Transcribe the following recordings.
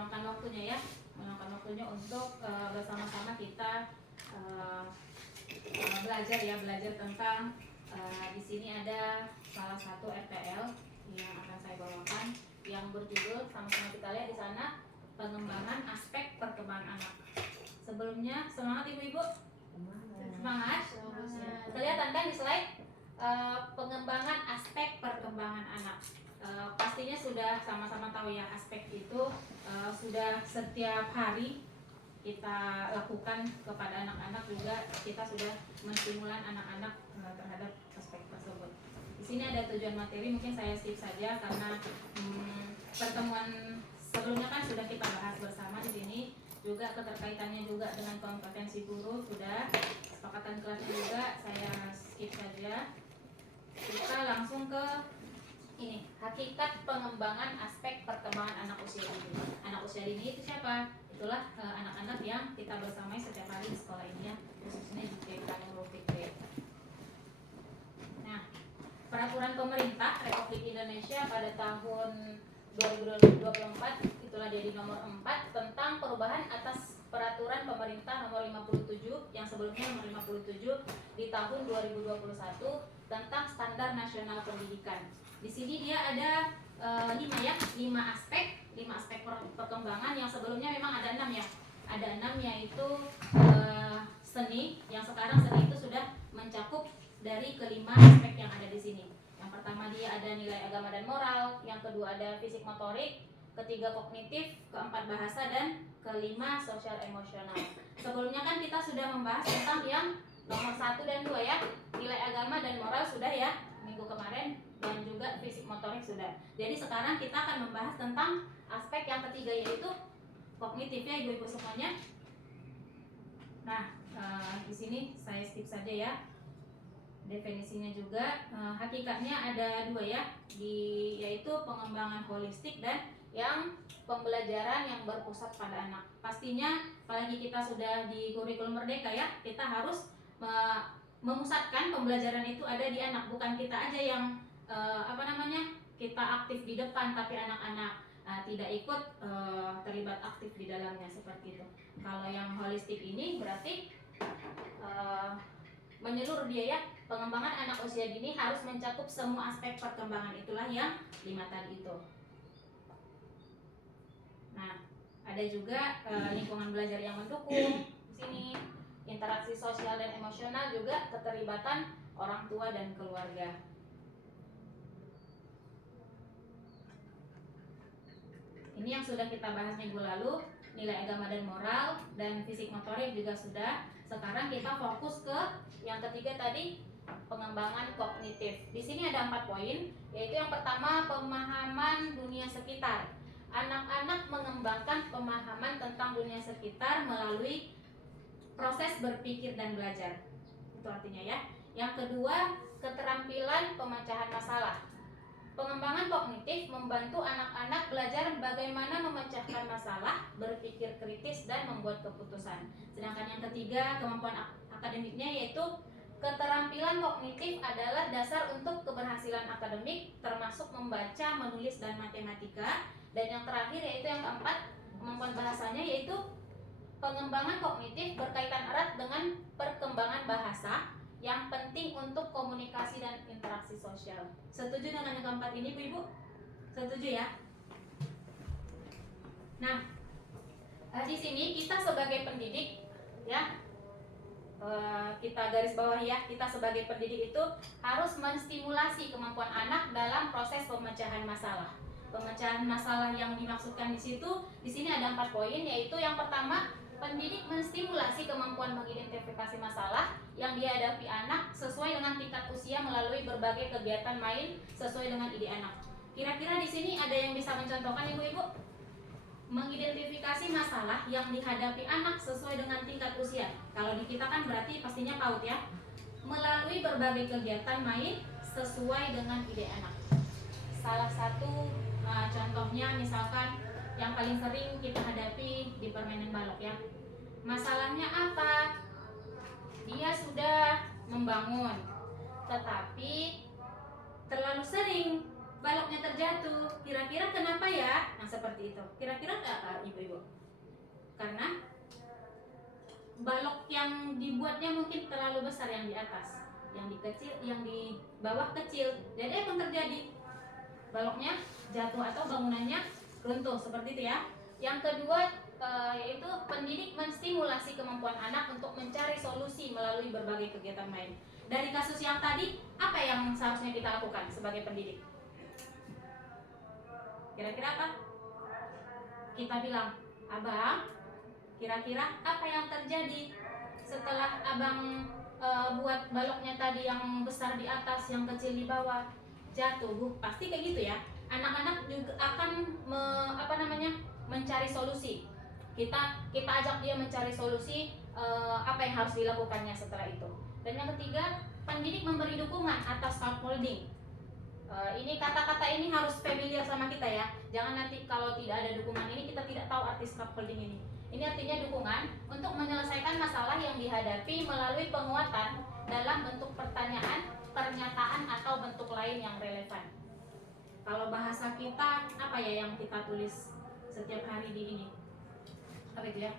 meluangkan waktunya ya, untuk bersama-sama kita belajar tentang di sini ada salah satu RPL yang akan saya bawakan yang berjudul, sama-sama kita lihat di sana, pengembangan aspek perkembangan anak. Sebelumnya semangat ibu-ibu, semangat. Kita lihat kan di slide pengembangan aspek perkembangan anak. Pastinya sudah sama-sama tahu ya, aspek itu sudah setiap hari kita lakukan kepada anak-anak, juga kita sudah menstimulan anak-anak terhadap aspek tersebut. Di sini ada tujuan materi, mungkin saya skip saja karena pertemuan sebelumnya kan sudah kita bahas bersama di sini, juga keterkaitannya juga dengan kompetensi guru sudah, kesepakatan kelasnya juga saya skip saja. Kita langsung ke ini, hakikat pengembangan aspek perkembangan anak usia dini. Anak usia dini itu siapa? Itulah anak-anak yang kita bersamai setiap hari di sekolah ini ya, khususnya di TK Nurul Fikri. Nah, peraturan pemerintah Republik Indonesia pada tahun 2024, itulah dia di nomor 4, tentang perubahan atas peraturan pemerintah nomor 57 yang sebelumnya nomor 57 di tahun 2021 tentang standar nasional pendidikan. Di sini dia ada 5 aspek perkembangan, yang sebelumnya memang ada 6 ya. Ada 6, yaitu seni, yang sekarang seni itu sudah mencakup dari kelima aspek yang ada di sini. Yang pertama dia ada nilai agama dan moral, yang kedua ada fisik motorik, ketiga kognitif, keempat bahasa, dan kelima sosial emosional. Sebelumnya kan kita sudah membahas tentang yang nomor 1 dan 2 ya. Nilai agama dan moral sudah ya minggu kemarin, dan juga fisik motorik sudah. Jadi sekarang kita akan membahas tentang aspek yang ketiga, yaitu kognitif ya ibu-ibu semuanya. Nah, di sini saya skip saja ya. Definisinya juga hakikatnya ada 2 ya, yaitu pengembangan holistik dan yang pembelajaran yang berpusat pada anak. Pastinya apalagi kita sudah di kurikulum merdeka ya, kita harus memusatkan pembelajaran itu ada di anak, bukan kita aja yang kita aktif di depan tapi anak-anak tidak ikut terlibat aktif di dalamnya, seperti itu. Kalau yang holistik ini berarti menyeluruh dia ya, pengembangan anak usia dini harus mencakup semua aspek perkembangan, itulah yang 5 tadi itu. Nah, ada juga lingkungan belajar yang mendukung di sini, interaksi sosial dan emosional, juga keterlibatan orang tua dan keluarga. Ini yang sudah kita bahas minggu lalu, nilai agama dan moral, dan fisik motorik juga sudah. Sekarang kita fokus ke yang ketiga tadi, pengembangan kognitif. Di sini ada 4 poin, yaitu yang pertama pemahaman dunia sekitar. Anak-anak mengembangkan pemahaman tentang dunia sekitar melalui proses berpikir dan belajar. Itu artinya ya. Yang kedua, keterampilan pemecahan masalah. Pengembangan kognitif membantu anak-anak belajar bagaimana memecahkan masalah, berpikir kritis, dan membuat keputusan. Sedangkan yang ketiga, kemampuan akademiknya, yaitu keterampilan kognitif adalah dasar untuk keberhasilan akademik, termasuk membaca, menulis, dan matematika. Dan yang terakhir, yaitu yang keempat, kemampuan bahasanya, yaitu pengembangan kognitif berkaitan erat dengan perkembangan bahasa yang penting untuk komunikasi dan interaksi sosial. Setuju dengan yang keempat ini Bu Ibu? Setuju ya? Nah, di sini kita sebagai pendidik ya, kita garis bawah ya, kita sebagai pendidik itu harus menstimulasi kemampuan anak dalam proses pemecahan masalah. Pemecahan masalah yang dimaksudkan di sini ada 4 poin, yaitu yang pertama, pendidik menstimulasi kemampuan mengidentifikasi masalah yang dihadapi anak sesuai dengan tingkat usia melalui berbagai kegiatan main sesuai dengan ide anak. Kira-kira di sini ada yang bisa mencontohkan ibu-ibu? Mengidentifikasi masalah yang dihadapi anak sesuai dengan tingkat usia. Kalau di kita kan berarti pastinya PAUD ya. Melalui berbagai kegiatan main sesuai dengan ide anak. Salah satu contohnya misalkan yang paling sering kita hadapi di permainan balok ya. Masalahnya apa? Dia sudah membangun, tetapi terlalu sering baloknya terjatuh. Kira-kira kenapa ya? Nah seperti itu. Kira-kira ibu-ibu? Karena balok yang dibuatnya mungkin terlalu besar yang di atas, yang di kecil, yang di bawah kecil. Jadi apa yang terjadi? Baloknya jatuh atau bangunannya runtuh seperti itu ya. Yang kedua yaitu pendidik menstimulasi kemampuan anak untuk mencari solusi melalui berbagai kegiatan main. Dari kasus yang tadi, apa yang seharusnya kita lakukan sebagai pendidik? Kira-kira apa? Kita bilang, abang, kira-kira apa yang terjadi setelah abang buat baloknya tadi yang besar di atas, yang kecil di bawah, jatuh? Pasti kayak gitu ya. Anak-anak juga akan mencari solusi. Kita ajak dia mencari solusi apa yang harus dilakukannya setelah itu. Dan yang ketiga, pendidik memberi dukungan atas scaffolding. Ini kata-kata ini harus familiar sama kita ya. Jangan nanti kalau tidak ada dukungan ini kita tidak tahu arti scaffolding ini. Ini artinya dukungan untuk menyelesaikan masalah yang dihadapi melalui penguatan dalam bentuk pertanyaan, pernyataan atau bentuk lain yang relevan. Kalau bahasa kita apa ya yang kita tulis setiap hari di ini? Apa itu ya?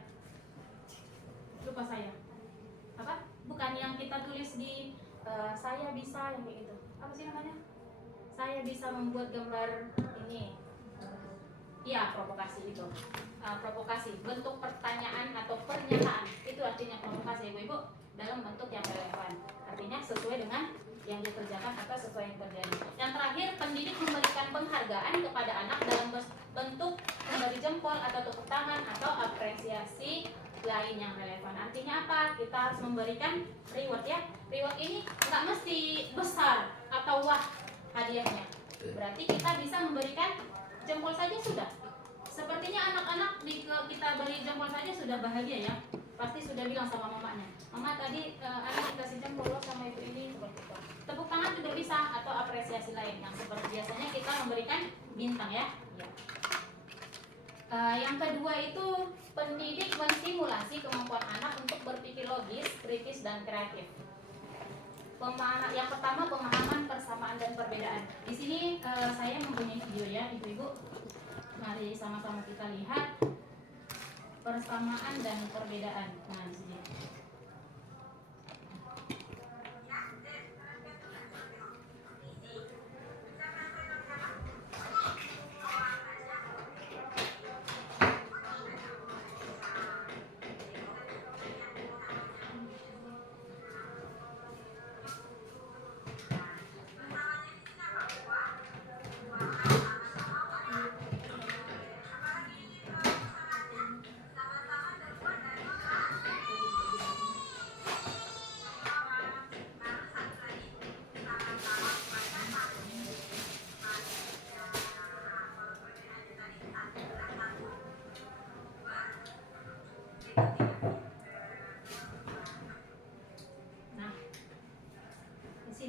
Lupa saya. Apa? Bukan yang kita tulis di saya bisa yang kayak gitu. Apa sih namanya? Saya bisa membuat gambar ini. Iya, provokasi itu. Provokasi, bentuk pertanyaan atau pernyataan. Itu artinya provokasi, Ibu-ibu, dalam bentuk yang relevan. Artinya sesuai dengan yang dikerjakan atau sesuai yang terjadi. Yang terakhir, pendidik memberikan penghargaan kepada anak dalam bentuk memberi jempol atau tepuk tangan atau apresiasi lain yang relevan. Artinya apa? Kita harus memberikan reward ya. Reward ini nggak mesti besar atau wah hadiahnya. Berarti kita bisa memberikan jempol saja sudah. Sepertinya anak-anak kita beri jempol saja sudah bahagia ya. Pasti sudah bilang sama mamanya, mama tadi anak dikasih jempol loh sama ibu ini, seperti itu. Tepuk tangan juga bisa atau apresiasi lain yang seperti biasanya kita memberikan bintang ya. Yang kedua itu pendidik menstimulasi kemampuan anak untuk berpikir logis, kritis dan kreatif. Yang pertama pemahaman persamaan dan perbedaan. Di sini saya mempunyai video ya, ibu-ibu. Mari sama-sama kita lihat persamaan dan perbedaan. Nah, di sini.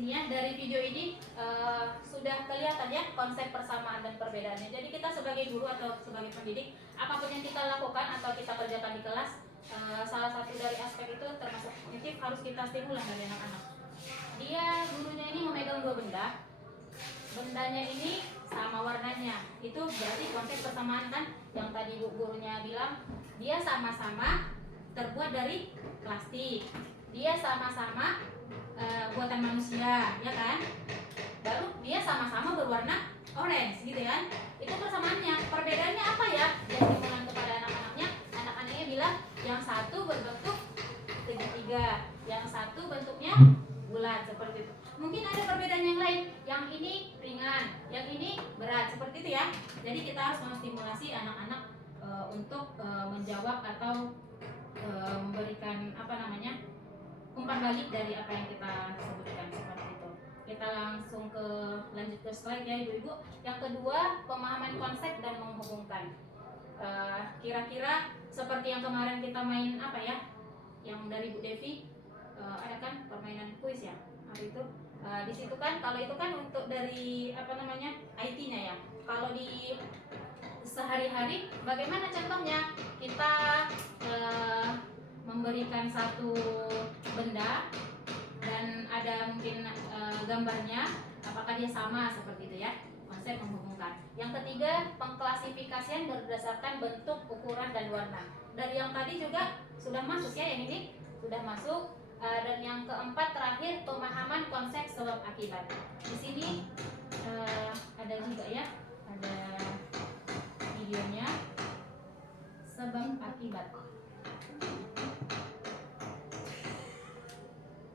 Ya, dari video ini sudah kelihatan ya konsep persamaan dan perbedaannya. Jadi kita sebagai guru atau sebagai pendidik, apapun yang kita lakukan atau kita kerjakan di kelas, salah satu dari aspek itu termasuk kognitif harus kita stimulan dari anak-anak. Dia gurunya ini memegang dua benda, bendanya ini sama warnanya, itu berarti konsep persamaan kan? Yang tadi gurunya bilang dia sama-sama terbuat dari plastik, dia sama-sama buatan manusia, ya kan? Baru dia sama-sama berwarna orange, gitu kan? Itu persamaannya. Perbedaannya apa ya? Yang dibilang kepada anak-anaknya, anak-anaknya bilang yang satu berbentuk segitiga, yang satu bentuknya bulat, seperti itu. Mungkin ada perbedaan yang lain, yang ini ringan, yang ini berat, seperti itu ya. Jadi kita harus menstimulasi anak-anak untuk menjawab atau memberikan umpan balik dari apa yang kita sebutkan, seperti itu. Kita langsung lanjut ke slide ya ibu-ibu. Yang kedua, pemahaman konsep dan menghubungkan. Kira-kira seperti yang kemarin kita main apa ya, yang dari Bu Devi, ada kan permainan kuis ya, apa itu? Di situ kan, kalau itu kan untuk dari IT-nya ya. Kalau di sehari-hari bagaimana contohnya? Kita memberikan satu benda dan ada mungkin gambarnya, apakah dia sama seperti itu ya konsep menghubungkan. Yang ketiga, pengklasifikasian berdasarkan bentuk, ukuran, dan warna. Dari yang tadi juga sudah masuk ya, yang ini sudah masuk. Dan yang keempat terakhir, pemahaman konsep sebab akibat. Di sini ada juga ya, ada videonya sebab akibat.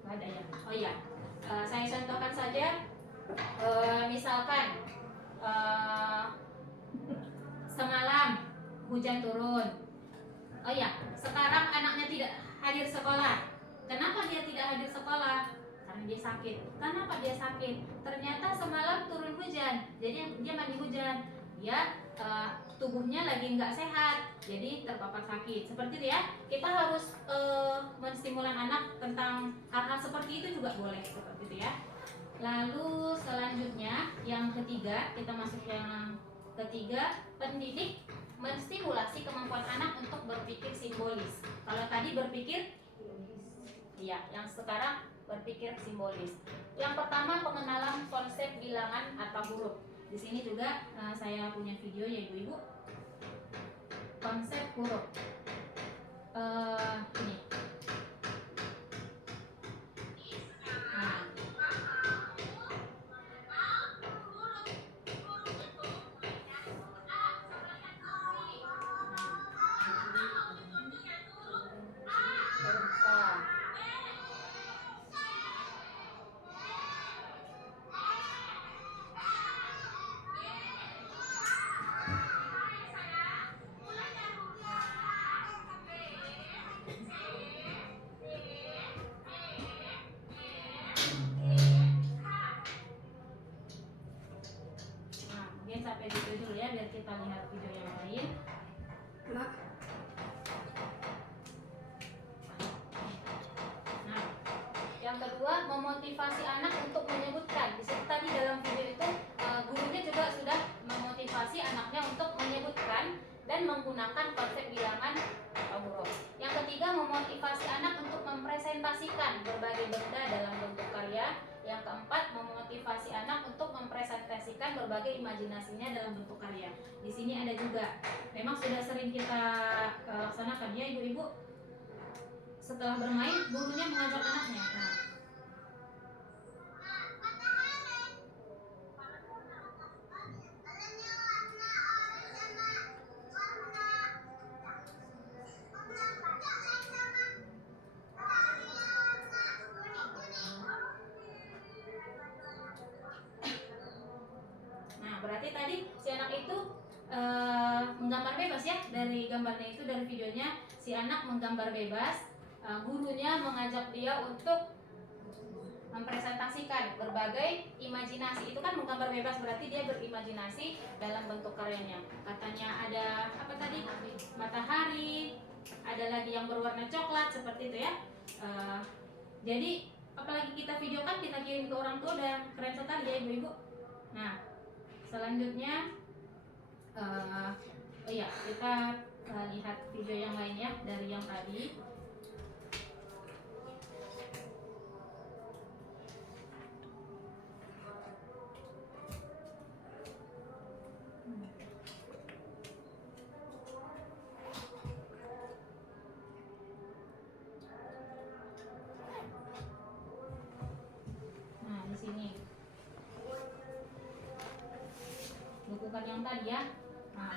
Ada ya? Oh iya, saya contohkan saja. Misalkan semalam hujan turun. Oh ya, sekarang anaknya tidak hadir sekolah. Kenapa dia tidak hadir sekolah? Karena dia sakit. Kenapa dia sakit? Ternyata semalam turun hujan, jadi dia mandi hujan. Dia tubuhnya lagi nggak sehat, jadi terpapar sakit. Seperti itu ya. Kita harus menstimulan anak tentang hal-hal seperti itu juga boleh, seperti itu ya. Lalu selanjutnya yang ketiga, kita masuk yang ketiga, pendidik menstimulasi kemampuan anak untuk berpikir simbolis. Kalau tadi berpikir, iya, yang sekarang berpikir simbolis. Yang pertama, pengenalan konsep bilangan atau huruf. Di sini juga saya punya video ya ibu-ibu. Konsep huruf. Ini. Mungkin sampai situ dulu ya, biar kita lihat video yang lain. Nah, yang kedua, memotivasi anak untuk menyebutkan. Di situ tadi dalam video itu gurunya juga sudah memotivasi anaknya untuk menyebutkan dan menggunakan konsep bilangan atau huruf. Yang ketiga, memotivasi anak untuk mempresentasikan berbagai benda dalam bentuk karya. Yang keempat, memotivasi anak untuk mempresentasikan berbagai imajinasinya dalam bentuk karya. Di sini ada juga, memang sudah sering kita laksanakan ya ibu-ibu. Setelah bermain, gurunya mengajak anaknya. Berarti tadi si anak itu menggambar bebas ya. Dari gambarnya itu, dari videonya, si anak menggambar bebas. Gurunya mengajak dia untuk mempresentasikan berbagai imajinasi. Itu kan menggambar bebas, berarti dia berimajinasi dalam bentuk karyanya. Katanya ada apa tadi? Matahari, ada lagi yang berwarna coklat, seperti itu ya. Jadi apalagi kita videokan, kita kirim ke orang tua, dan keren sekali ya ibu-ibu. Nah, selanjutnya oh iya, kita lihat video yang lain ya, dari yang tadi. Nah, di sini bukukan yang tadi ya. Nah,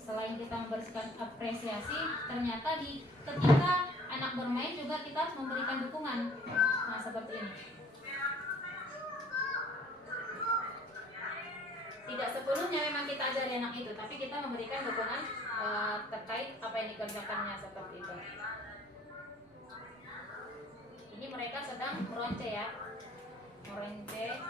selain kita memberikan apresiasi, ternyata ketika anak bermain juga kita harus memberikan dukungan. Nah, seperti ini. Tidak sepenuhnya memang kita ajari anak itu, tapi kita memberikan dukungan terkait apa yang dikerjakannya, seperti itu. Ini mereka sedang meronce ya, meronce.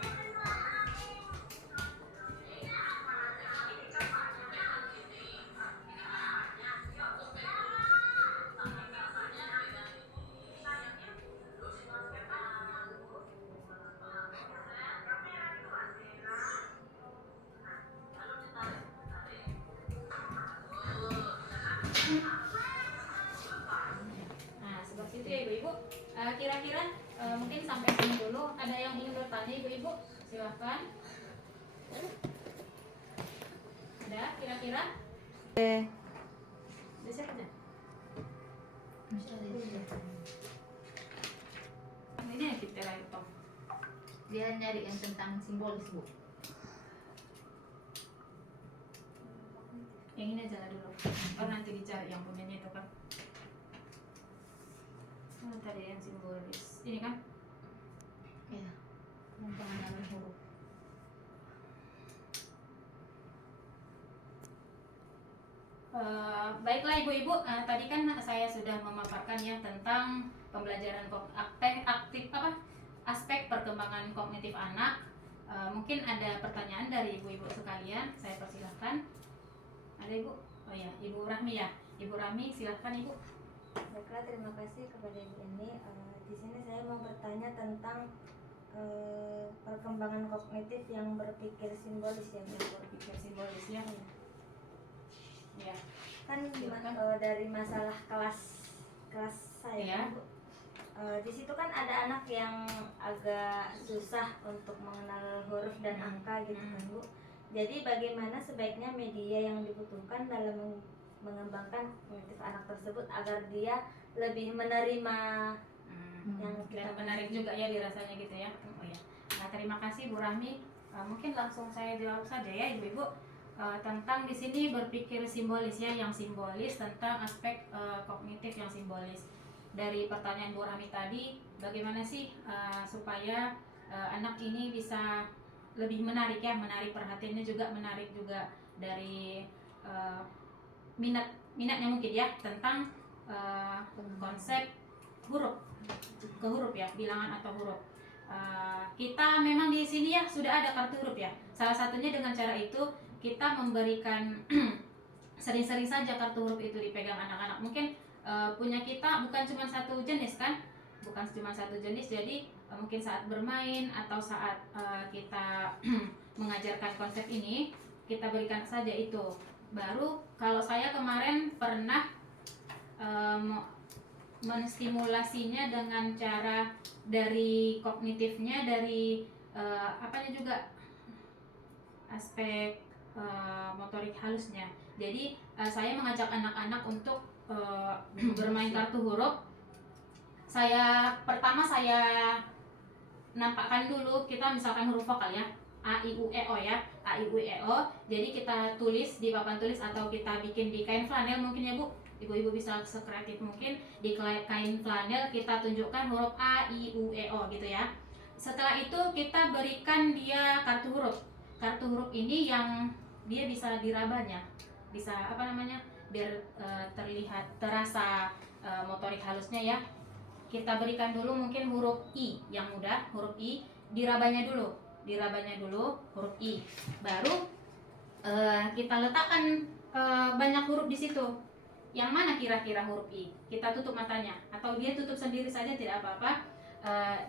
Nah, seperti itu ya ibu-ibu. Kira-kira mungkin sampai sini dulu. Ada yang ingin bertanya ibu-ibu? Silahkan. Ada kira-kira? Oke. Bisa aja. Ini ya kita itu. Dia nyari yang tentang simbolis, Bu. Yang ini aja dulu. Oh nanti dicari yang punyanya itu kan. Oh, tadi yang simbolis. Ini kan? Ya. Pengembangan huruf. Baiklah ibu-ibu, tadi kan saya sudah memaparkan ya tentang pembelajaran aspek perkembangan kognitif anak. Mungkin ada pertanyaan dari ibu-ibu sekalian, saya persilahkan. Ada ibu? Oh ya, Ibu Rahmi ya. Ibu Rahmi, silahkan ibu. Baiklah, terima kasih kepada Ibu Eni. Di sini saya mau bertanya tentang perkembangan kognitif yang berpikir simbolis ya, Bu. Berpikir simbolis ya. Ya. Kan Silakan. dari masalah kelas saya, Ya. Bu. Di situ kan ada anak yang agak susah untuk mengenal huruf dan angka gitu kan, Bu. Jadi bagaimana sebaiknya media yang dibutuhkan dalam mengembangkan kognitif anak tersebut agar dia lebih menerima yang Dan kita menarik juga ya dirasanya gitu ya. Oh ya. Nah, terima kasih Bu Rahmi. Mungkin langsung saya jawab saja ya ibu-ibu. Tentang di sini berpikir simbolis ya, yang simbolis tentang aspek kognitif yang simbolis. Dari pertanyaan Bu Rahmi tadi, bagaimana sih supaya anak ini bisa lebih menarik ya, menarik perhatiannya juga, menarik juga dari minatnya mungkin ya tentang konsep huruf ke huruf ya, bilangan atau huruf. Kita memang di sini ya sudah ada kartu huruf ya. Salah satunya dengan cara itu kita memberikan sering-sering saja kartu huruf itu dipegang anak-anak. Mungkin punya kita bukan cuma satu jenis kan, bukan cuma satu jenis. Jadi mungkin saat bermain atau saat kita mengajarkan konsep ini, kita berikan saja itu. Baru kalau saya kemarin pernah menstimulasinya dengan cara dari kognitifnya, dari apanya juga, aspek motorik halusnya. Jadi saya mengajak anak-anak untuk bermain kartu huruf. Pertama saya nampakkan dulu, kita misalkan huruf vokal ya, A, I, U, E, O ya, A, I, U, E, O. Jadi kita tulis di papan tulis atau kita bikin di kain flanel mungkin ya Bu. Ibu-ibu bisa sekreatif mungkin di kain flanel kita tunjukkan huruf A, I, U, E, O gitu ya. Setelah itu kita berikan dia kartu huruf. Kartu huruf ini yang dia bisa dirabanya, bisa biar terasa motorik halusnya ya. Kita berikan dulu mungkin huruf I yang mudah, huruf I dirabanya dulu huruf I. Baru kita letakkan banyak huruf di situ. Yang mana kira-kira huruf I? Kita tutup matanya atau dia tutup sendiri saja tidak apa-apa.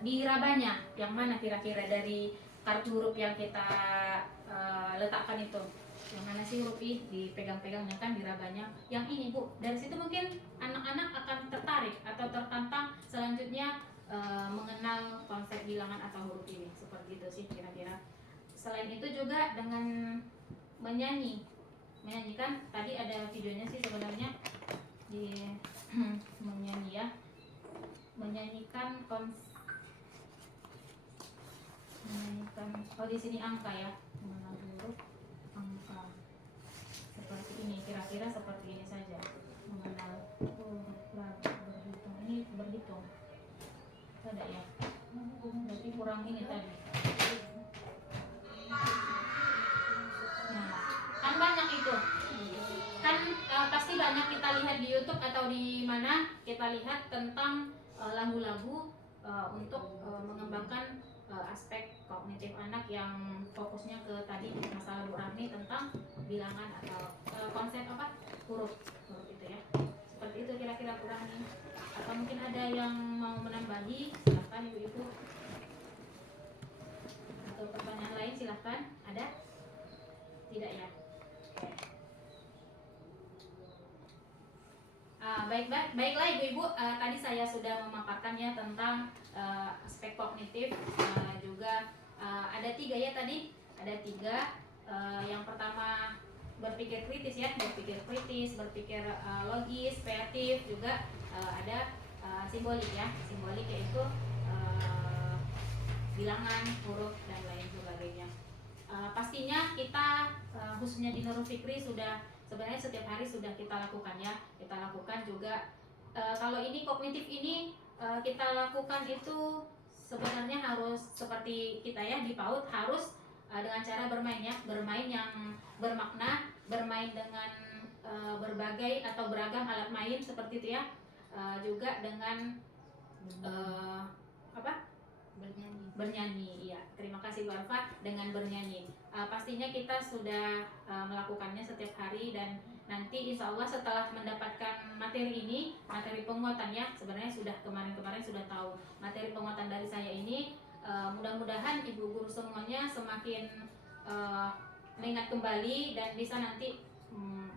Dirabanya yang mana kira-kira dari kartu huruf yang kita letakkan itu? Yang mana sih huruf I? Dipegang-pegangnya kan, dirabanya. Yang ini Bu. Dari situ mungkin anak-anak akan tertarik atau tertantang selanjutnya mengenal konsep bilangan atau huruf ini. Seperti itu sih kira-kira. Selain itu juga dengan menyanyikan, tadi ada videonya sih sebenarnya di menyanyi ya, menyanyikan di sini angka ya, mengenal huruf angka seperti ini, kira-kira seperti ini saja, mengenal berhitung. Ini berhitung ada ya, berarti kurang ini tadi. Nah, kan banyak itu kan, pasti banyak kita lihat di YouTube atau di mana kita lihat tentang lagu-lagu untuk mengembangkan aspek kognitif anak yang fokusnya ke tadi masalah Bu Rahmi tentang bilangan atau konsep huruf itu ya. Seperti itu kira-kira Bu Rahmi. Atau mungkin ada yang mau menambahi, silahkan ibu-ibu. Atau pertanyaan lain silahkan. Ada? Tidak ya? Baiklah ibu-ibu, tadi saya sudah memaparkan ya tentang aspek kognitif, juga ada 3 ya tadi, ada 3. Yang pertama berpikir kritis ya, berpikir kritis, berpikir logis, kreatif, juga ada simbolik ya, simbolik yaitu bilangan, huruf dan lain sebagainya. Pastinya kita khususnya di Nurul Fikri sudah sebenarnya setiap hari sudah kita lakukan ya, kita lakukan juga. Kalau ini kognitif ini kita lakukan itu sebenarnya harus seperti kita ya di PAUD, harus dengan cara bermain ya, bermain yang bermakna, bermain dengan berbagai atau beragam alat main seperti itu ya, juga dengan bernyanyi. Iya, terima kasih Bu Alfa, dengan bernyanyi. Pastinya kita sudah melakukannya setiap hari, dan nanti insya Allah setelah mendapatkan materi ini, materi penguatan ya, sebenarnya sudah kemarin sudah tahu materi penguatan dari saya ini. Mudah-mudahan ibu guru semuanya semakin mengingat kembali dan bisa nanti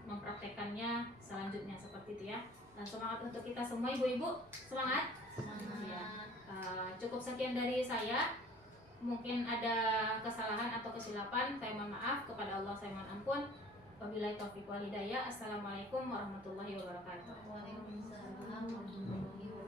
mempraktekannya selanjutnya seperti itu ya. Dan semangat untuk kita semua ibu-ibu, semangat. Ya. Cukup sekian dari saya. Mungkin ada kesalahan atau kesilapan, saya mohon maaf. Kepada Allah saya mohon ampun. Wabillahi taufiq wal hidayah. Assalamualaikum warahmatullahi wabarakatuh. Waalaikumsalam warahmatullahi wabarakatuh.